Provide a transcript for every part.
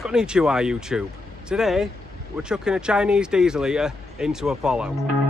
Konnichiwa YouTube. Today we're chucking a Chinese diesel eater into Apollo.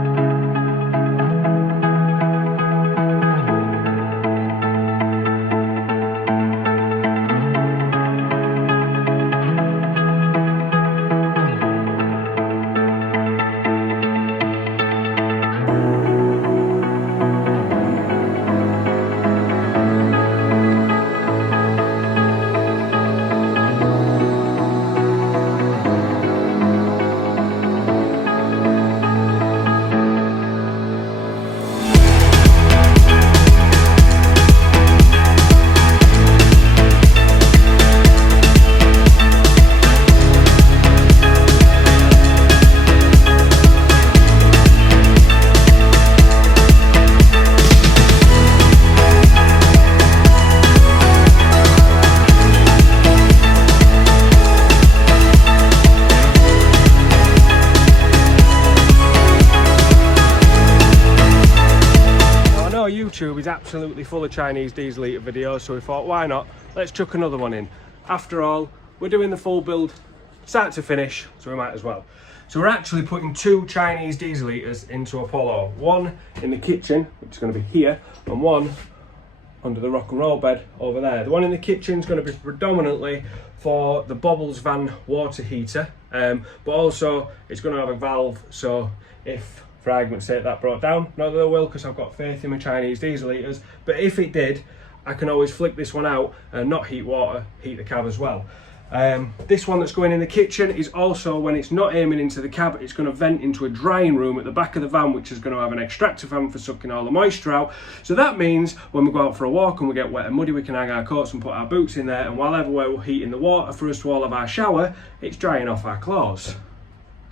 YouTube is absolutely full of Chinese diesel eater videos, so we thought, why not, let's chuck another one in. After all, we're doing the full build start to finish, so we might as well. So we're actually putting two Chinese diesel eaters into Apollo, one in the kitchen, which is going to be here, and one under the rock and roll bed over there. The one in the kitchen is going to be predominantly for the Bobbles van water heater, but also it's going to have a valve, so if for argument's sake that broke down, not that it will because I've got faith in my Chinese diesel eaters, but if it did, I can always flick this one out and not heat water, heat the cab as well. This one that's going in the kitchen is also, when it's not aiming into the cab, it's going to vent into a drying room at the back of the van, which is going to have an extractor fan for sucking all the moisture out. So that means when we go out for a walk and we get wet and muddy, we can hang our coats and put our boots in there, and while we're heating the water for us to all have our shower, it's drying off our clothes.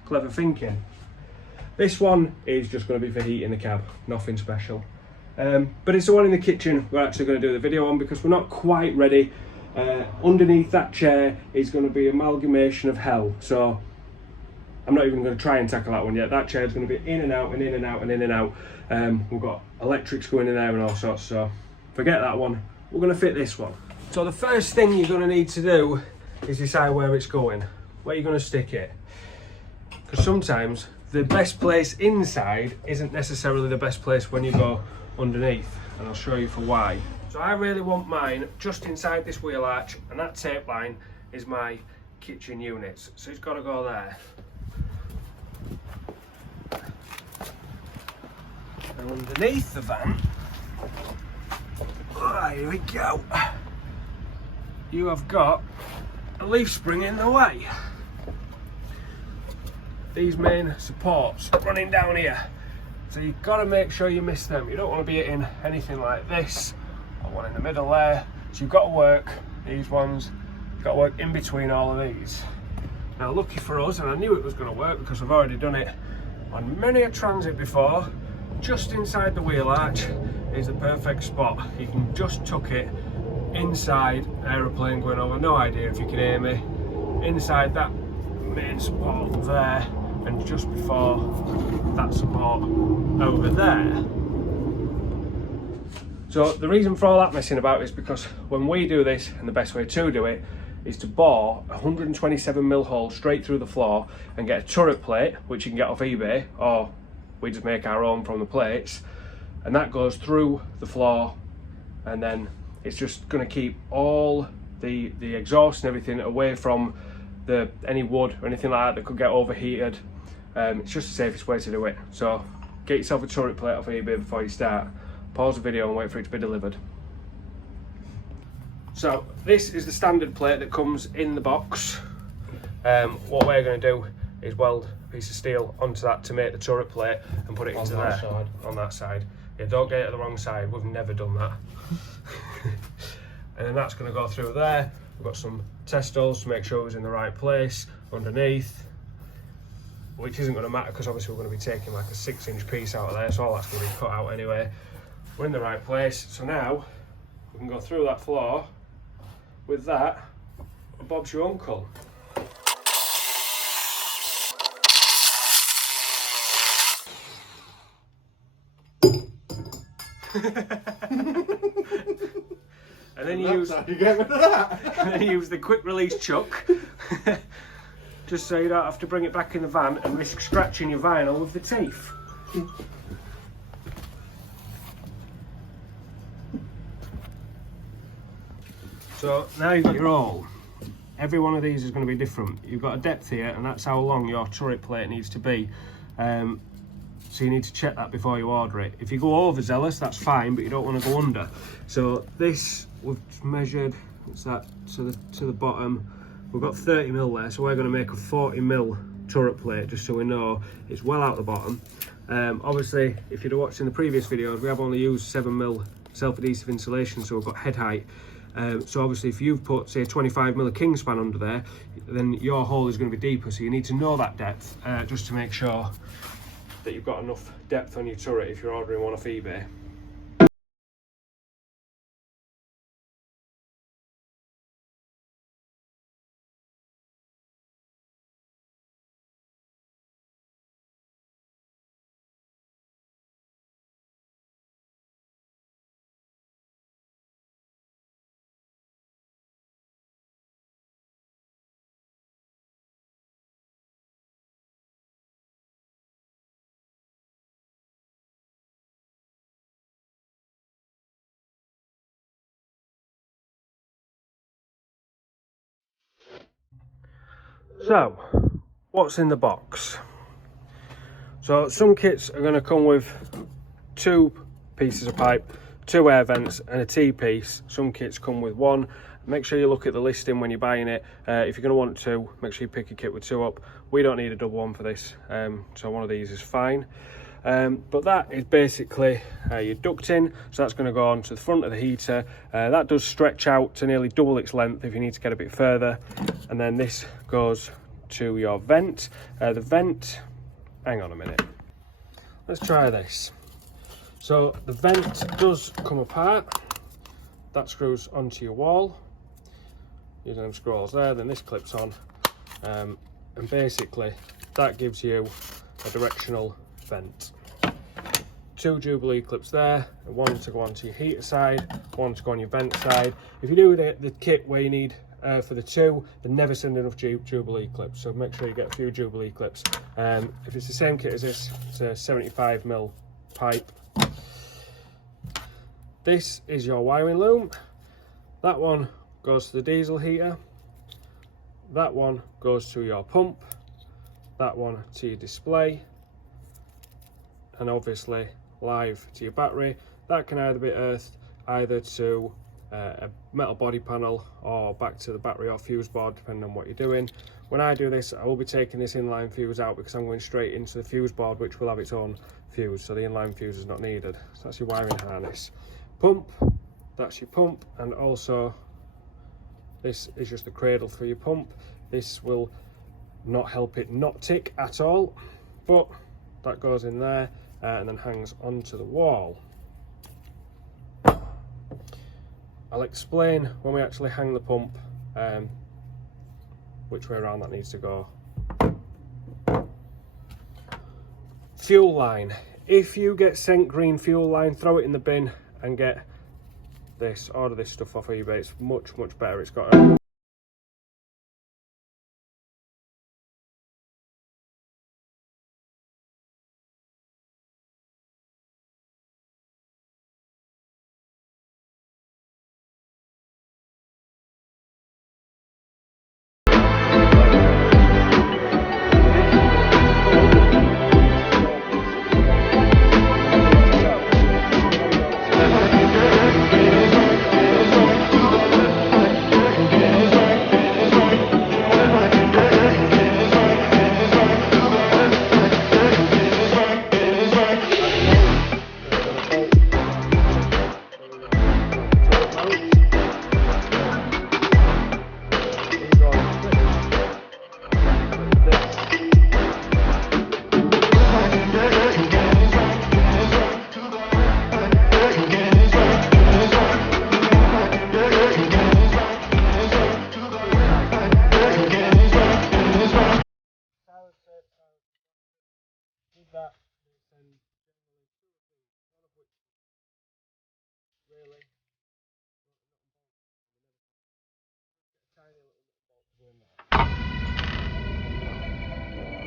Clever thinking. This one is just going to be for heating the cab, nothing special. But it's the one in the kitchen we're actually going to do the video on because we're not quite ready. Underneath that chair is going to be amalgamation of hell, so I'm not even going to try and tackle that one yet. That chair is going to be in and out and in and out and in and out. We've got electrics going in there and all sorts, so forget that one. We're going to fit this one. So the first thing you're going to need to do is decide where it's going, where you're going to stick it, because sometimes the best place inside isn't necessarily the best place when you go underneath, and I'll show you for why. So I really want mine just inside this wheel arch, and that tape line is my kitchen units, so it's got to go there. And underneath the van, here we go, you have got a leaf spring in the way. These main supports running down here, so you've got to make sure you miss them. You don't want to be hitting anything like this or one in the middle there, so you've got to work these ones, you've got to work in between all of these. Now lucky for us, and I knew it was going to work because I've already done it on many a transit before, just inside the wheel arch is the perfect spot. You can just tuck it inside, aeroplane going over, no idea if you can hear me, inside that main support there, and just before that support over there. So the reason for all that messing about is because when we do this, and the best way to do it is to bore a 127mm hole straight through the floor and get a turret plate, which you can get off eBay, or we just make our own from the plates, and that goes through the floor, and then it's just going to keep all the exhaust and everything away from any wood or anything like that could get overheated. It's just the safest way to do it. So get yourself a turret plate off eBay before you start. Pause the video and wait for it to be delivered. So this is the standard plate that comes in the box. What we're going to do is weld a piece of steel onto that to make the turret plate and put it into there, on that side. Yeah, don't get it at the wrong side, we've never done that. And then that's going to go through there. We've got some test holes to make sure it was in the right place underneath, which isn't going to matter because obviously we're going to be taking like a 6-inch piece out of there, so all that's going to be cut out anyway. We're in the right place, so now we can go through that floor with that, and Bob's your uncle. And then you use the quick release chuck, just so you don't have to bring it back in the van and risk scratching your vinyl with the teeth. So now you've got your hole. Every one of these is going to be different. You've got a depth here, and that's how long your turret plate needs to be. So you need to check that before you order it. If you go overzealous, that's fine, but you don't want to go under. So this we've measured, what's that, to the bottom. We've got 30mm there, so we're going to make a 40mm turret plate, just so we know it's well out the bottom. Obviously, if you'd have watched in the previous videos, we have only used 7mm self-adhesive insulation, so we've got head height. So obviously if you've put, say, 25mm Kingspan under there, then your hole is going to be deeper, so you need to know that depth, just to make sure that you've got enough depth on your turret if you're ordering one off eBay. So, what's in the box? So some kits are going to come with 2 pieces of pipe, 2 air vents and a T-piece. Some kits come with 1. Make sure you look at the listing when you're buying it. If you're going to want 2, make sure you pick a kit with 2 up. We don't need a double one for this, so one of these is fine. But that is basically your ducting, so that's going to go on to the front of the heater. That does stretch out to nearly double its length if you need to get a bit further. And then this goes to your vent. The vent, hang on a minute, let's try this. So the vent does come apart, that screws onto your wall using them screws there, then this clips on, and basically that gives you a directional vent. 2 Jubilee clips there, one to go onto your heater side, one to go on your vent side. If you do the kit where you need for the 2, they never send enough Jubilee clips, so make sure you get a few Jubilee clips. If it's the same kit as this, it's a 75mm pipe. This is your wiring loom. That one goes to the diesel heater. That one goes to your pump. That one to your display. And obviously live to your battery. That can either be earthed either to a metal body panel or back to the battery or fuse board, depending on what you're doing. When I do this, I will be taking this inline fuse out because I'm going straight into the fuse board, which will have its own fuse, so the inline fuse is not needed. So that's your wiring harness. Pump, that's your pump, and also this is just the cradle for your pump. This will not help it not tick at all, but that goes in there and then hangs onto the wall. I'll explain when we actually hang the pump which way around that needs to go. Fuel line. If you get sent green fuel line, throw it in the bin and get this, order this stuff off eBay. It's much better. It's got a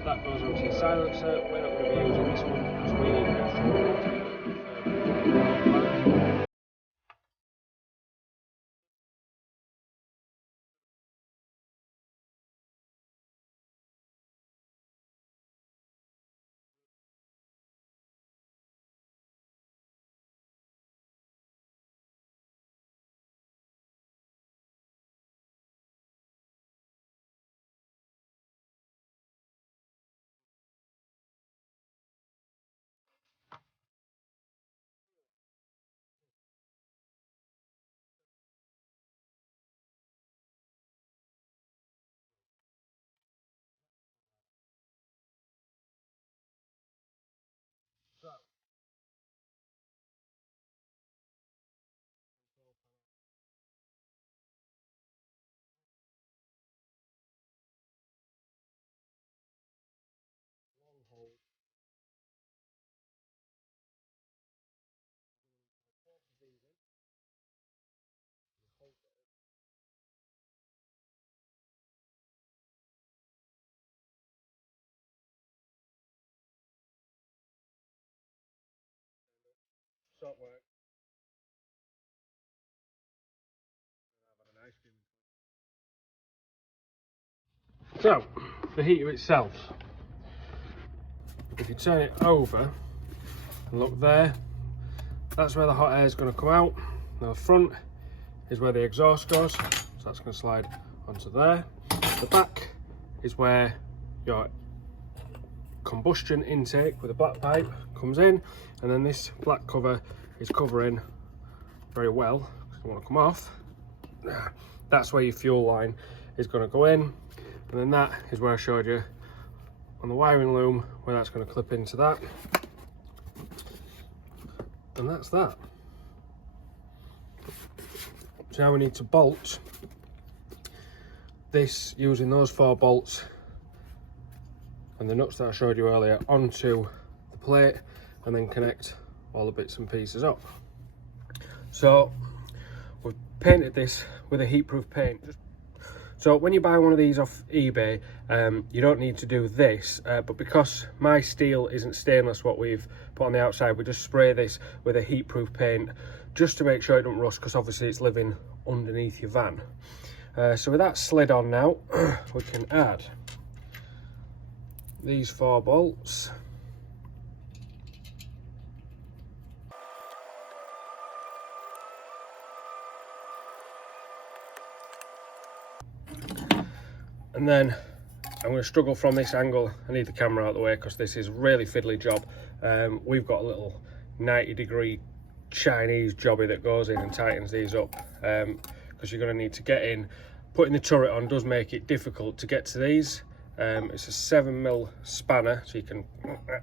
that goes onto your silencer. We're not going to be using this one because we need an extra one to get it. Stop work. So, the heater itself, if you turn it over and look there, that's where the hot air is going to come out. Now the front is where the exhaust goes, so that's going to slide onto there. The back is where your combustion intake with a black pipe comes in, and then this black cover is covering very well, because it won't come off. That's where your fuel line is going to go in, and then that is where I showed you on the wiring loom where that's going to clip into that, and that's that. So now we need to bolt this using those 4 bolts and the nuts that I showed you earlier onto the plate, and then connect all the bits and pieces up. So we've painted this with a heat-proof paint. So when you buy one of these off eBay, you don't need to do this, but because my steel isn't stainless, what we've put on the outside, we just spray this with a heat-proof paint just to make sure it don't rust, because obviously it's living underneath your van. So with that slid on now, we can add these 4 bolts. And then I'm going to struggle from this angle. I need the camera out of the way because this is a really fiddly job. We've got a little 90-degree Chinese jobby that goes in and tightens these up, because you're going to need to get in. Putting the turret on does make it difficult to get to these. It's a 7mm spanner, so you can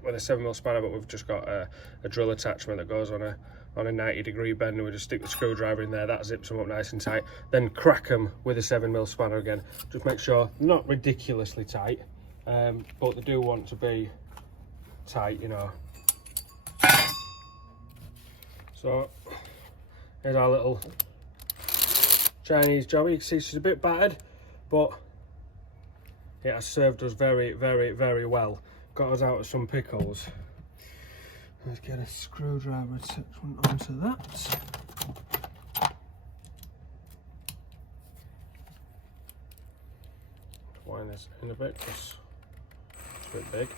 with a 7mm spanner, but we've just got a drill attachment that goes on a 90-degree bend, and we just stick the screwdriver in there. That zips them up nice and tight, then crack them with a 7mm spanner again. Just make sure not ridiculously tight, but they do want to be tight, you know. So here's our little Chinese jobby. You can see she's a bit battered, but it has served us very, very, very well. Got us out of some pickles. Let's get a screwdriver attachment onto that. Wind this in a bit because it's a bit big.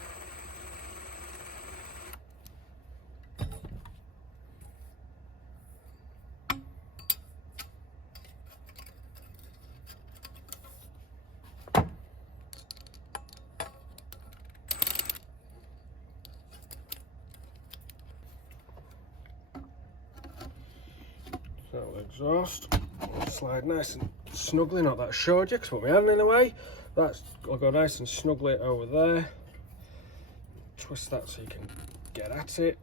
So exhaust, will slide nice and snugly, not that I showed you because I put my hand in the way. I'll go nice and snugly over there. Twist that so you can get at it.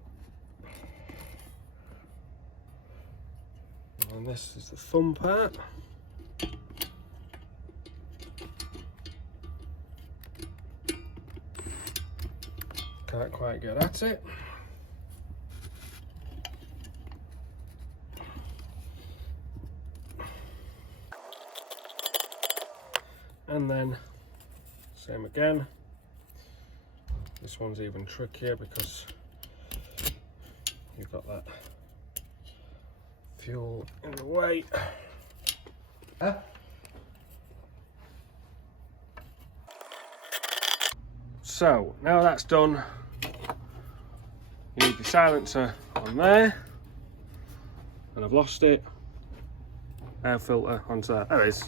And this is the thumb part. Can't quite get at it. And then same again, This one's even trickier because you've got that fuel in the way. So now that's done, you need the silencer on there, and I've lost it. Air filter onto that. There it is.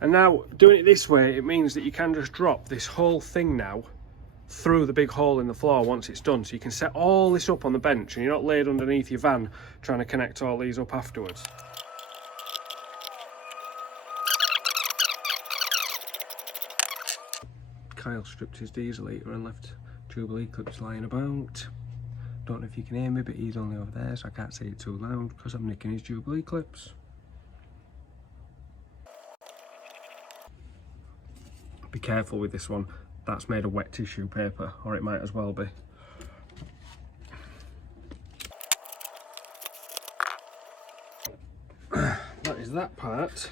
And now doing it this way, it means that you can just drop this whole thing now through the big hole in the floor once it's done. So you can set all this up on the bench and you're not laid underneath your van trying to connect all these up afterwards. Kyle stripped his diesel heater and left Jubilee clips lying about. Don't know if you can hear me, but he's only over there, so I can't say it too loud because I'm nicking his Jubilee clips. Be careful with this one, that's made of wet tissue paper, or it might as well be. That is that part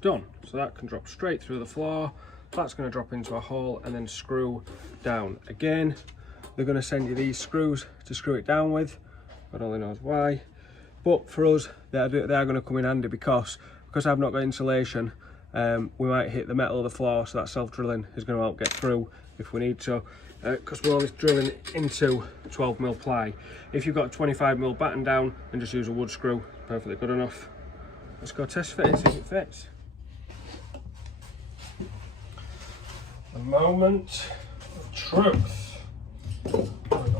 done, so that can drop straight through the floor. That's going to drop into a hole and then screw down. Again, they're going to send you these screws to screw it down with, God only knows why, but for us they are going to come in handy because I've not got insulation. We might hit the metal of the floor, so that self-drilling is going to help get through if we need to, because we're only drilling into 12mm ply. If you've got a 25mm batten down, then just use a wood screw, perfectly good enough. Let's go test fit it, see if it fits. The moment of truth. Wiggle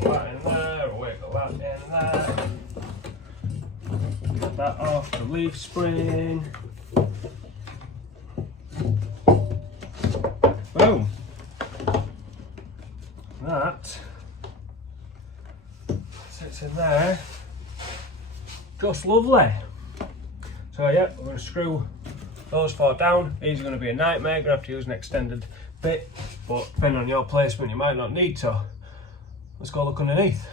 that in there, wiggle that in there. Get that off the leaf spring. Boom. That sits in there. Just lovely. So yeah, we're going to screw those four down. These are going to be a nightmare. You're going to have to use an extended bit, but depending on your placement you might not need to. Let's go look underneath.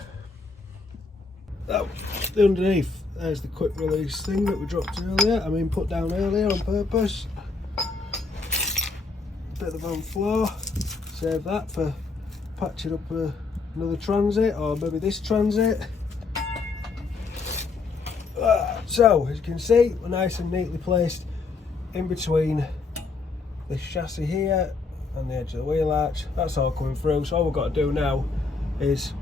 Oh, the underneath, there's the quick release thing that we dropped earlier, put down earlier on purpose. Bit of the van floor, save that for patching up another transit, or maybe this transit. So as you can see, we're nice and neatly placed in between this chassis here and the edge of the wheel arch. That's all coming through, so all we've got to do now is,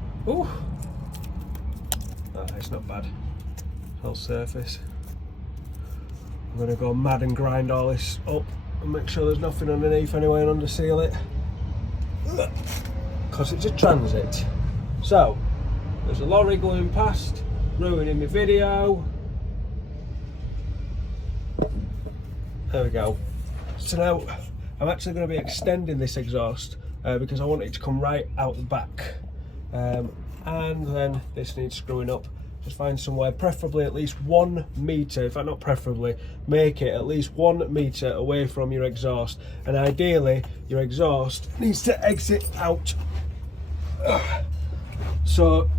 it's not bad, whole surface. I'm going to go mad and grind all this up and make sure there's nothing underneath anyway and under seal it, because it's a transit. So there's a lorry going past ruining my video. There we go. So now I'm actually going to be extending this exhaust because I want it to come right out the back, and then this needs screwing up. Just find somewhere, preferably at least 1 metre, if not preferably, make it at least 1 metre away from your exhaust, and ideally your exhaust needs to exit out, so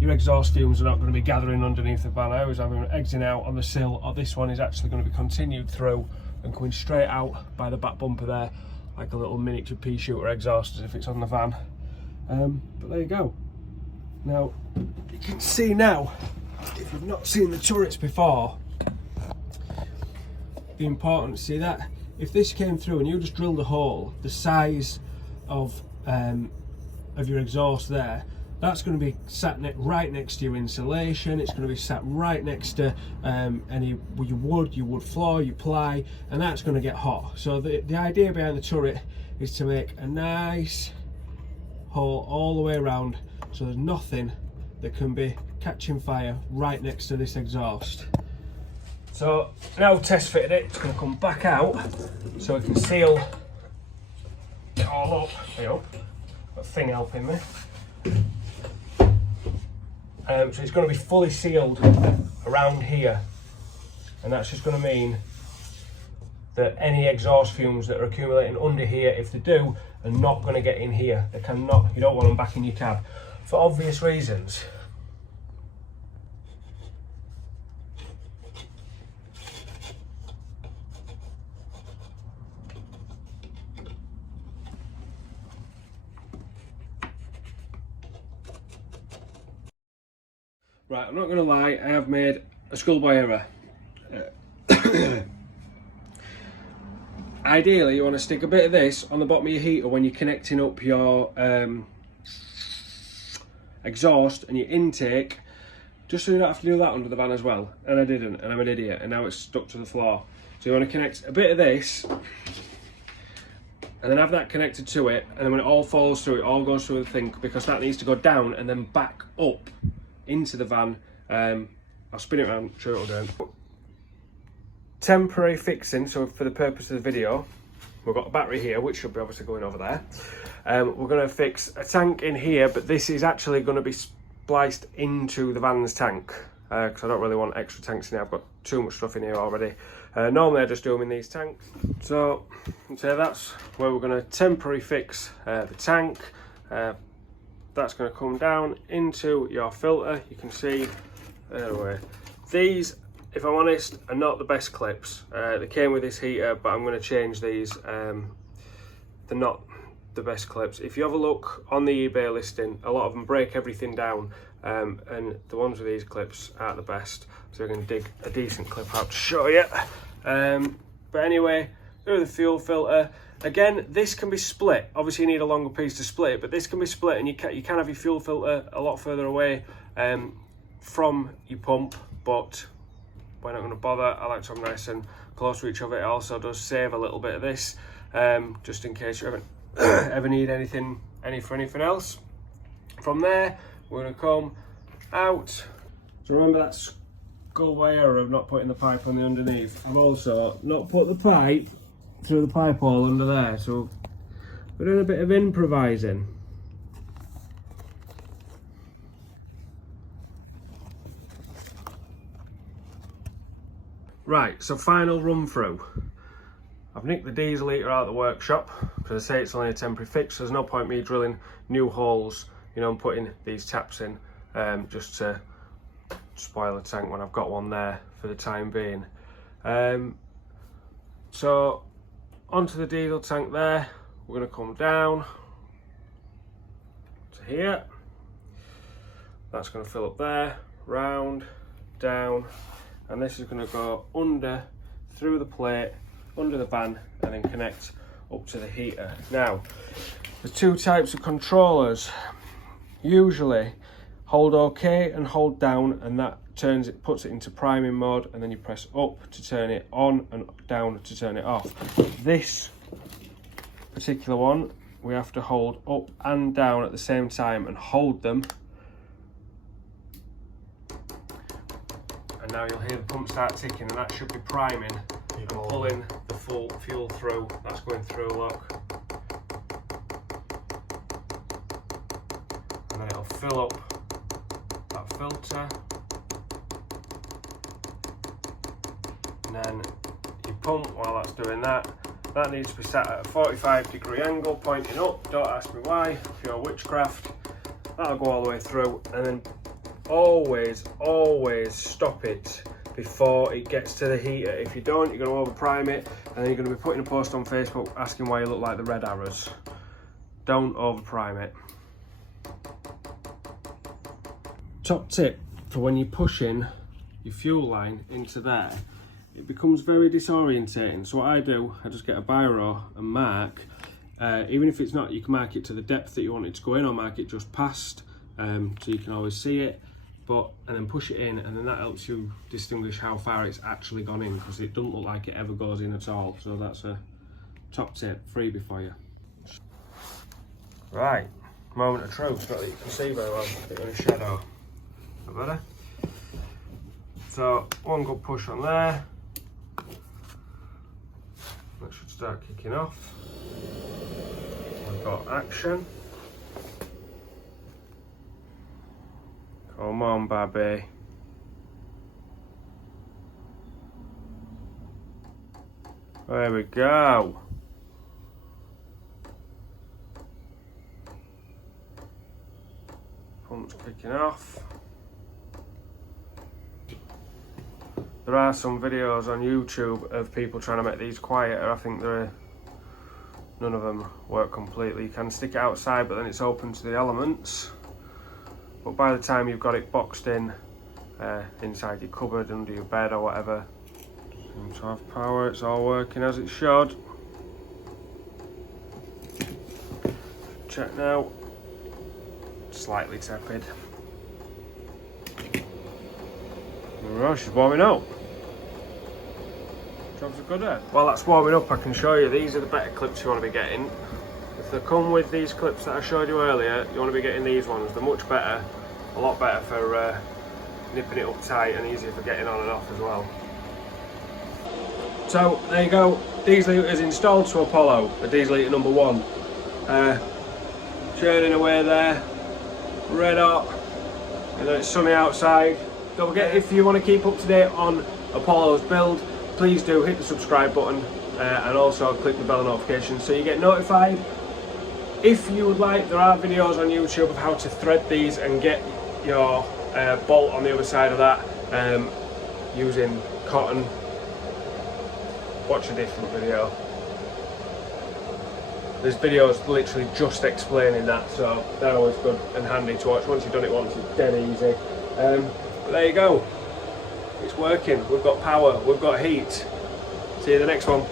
your exhaust fumes are not going to be gathering underneath the van. I always have them exiting out on the sill, or this one is actually going to be continued through and coming straight out by the back bumper there, like a little miniature pea shooter exhaust as if it's on the van. But there you go. Now you can see now, if you've not seen the turrets before, the importance, see that if this came through and you just drilled a hole the size of your exhaust there, that's going to be sat right next to your insulation. It's going to be sat right next to your wood floor, your ply, and that's going to get hot. So the idea behind the turret is to make a nice hole all the way around, so there's nothing that can be catching fire right next to this exhaust. So now I've test fitted it, it's going to come back out so it can seal it all up. I hope. Got a thing helping me. So it's going to be fully sealed around here, and that's just going to mean that any exhaust fumes that are accumulating under here, if they do, are not going to get in here. They cannot. You don't want them back in your cab for obvious reasons. Right, I'm not going to lie, I have made a schoolboy error. Ideally, you want to stick a bit of this on the bottom of your heater when you're connecting up your exhaust and your intake, just so you don't have to do that under the van as well. And I didn't, and I'm an idiot, and now it's stuck to the floor. So you want to connect a bit of this, and then have that connected to it, and then when it all falls through, it all goes through the thing, because that needs to go down and then back up into the van. I'll spin it around, show it all down. Temporary fixing, so for the purpose of the video, we've got a battery here, which should be obviously going over there. We're going to fix a tank in here, but this is actually going to be spliced into the van's tank, because I don't really want extra tanks in here. I've got too much stuff in here already. Normally I just do them in these tanks. So that's where we're going to temporarily fix the tank. That's going to come down into your filter. You can see, anyway, these, if I'm honest, are not the best clips. They came with this heater, but I'm going to change these. They're not the best clips. If you have a look on the eBay listing, a lot of them break everything down, and the ones with these clips aren't the best. So we're going to dig a decent clip out to show you. But anyway, through the fuel filter. Again, this can be split. Obviously you need a longer piece to split it, but this can be split, and you can have your fuel filter a lot further away from your pump, but we're not going to bother. I like to have them nice and close to each other. It also does save a little bit of this, just in case you ever need anything for anything else. From there, we're going to come out. So remember that schoolboy error of not putting the pipe on the underneath. I've also not put the pipe through the pipe hole under there, so we're doing a bit of improvising. Right, so final run through. I've nicked the diesel heater out of the workshop because I say it's only a temporary fix, so there's no point me drilling new holes, you know, and putting these taps in just to spoil the tank when I've got one there for the time being. So onto the diesel tank there, we're going to come down to here. That's going to fill up there, round, down, and this is going to go under, through the plate, under the van, and then connect up to the heater. Now, the two types of controllers, usually hold OK and hold down, and that puts it into priming mode, and then you press up to turn it on and down to turn it off. This particular one, we have to hold up and down at the same time and hold them. And now you'll hear the pump start ticking, and that should be priming and pulling the full fuel through. That's going through, look. And then it'll fill up that filter. And then you pump while that's doing that. That needs to be set at a 45-degree angle, pointing up. Don't ask me why, pure witchcraft. That'll go all the way through, and then always stop it before it gets to the heater. If you don't, you're going to over prime it, and then you're going to be putting a post on Facebook asking why you look like the red arrows. Don't over prime it. Top tip for when you're pushing your fuel line into there, it becomes very disorientating. So what I do, I just get a biro and mark, even if it's not, you can mark it to the depth that you want it to go in, or mark it just past, so you can always see it. And then push it in, and then that helps you distinguish how far it's actually gone in, because it doesn't look like it ever goes in at all. So that's a top tip, freebie for you. Right, moment of truth, not that you can see very well, a bit in the shadow. Not better. So one good push on there. That should start kicking off. We've got action. Come on, baby. There we go. Pump's kicking off. There are some videos on YouTube of people trying to make these quieter. I think none of them work completely. You can stick it outside, but then it's open to the elements. But by the time you've got it boxed in, inside your cupboard, under your bed or whatever. Seems to have power, it's all working as it should. Check now. Slightly tepid. Oh, she's warming up. Jobs are good there. While that's warming up, I can show you these are the better clips you want to be getting. If they come with these clips that I showed you earlier, you want to be getting these ones. They're much better, a lot better for nipping it up tight and easier for getting on and off as well. So there you go, diesel heater is installed to Apollo, a diesel heater number 1. Churning away there, red hot, and it's sunny outside. Don't forget, if you want to keep up to date on Apollo's build, please do hit the subscribe button and also click the bell notification so you get notified. If you would like, there are videos on YouTube of how to thread these and get your bolt on the other side of that using cotton. Watch a different video. There's videos literally just explaining that, so they're always good and handy to watch. Once you've done it once, it's dead easy. But there you go. It's working. We've got power. We've got heat. See you in the next one.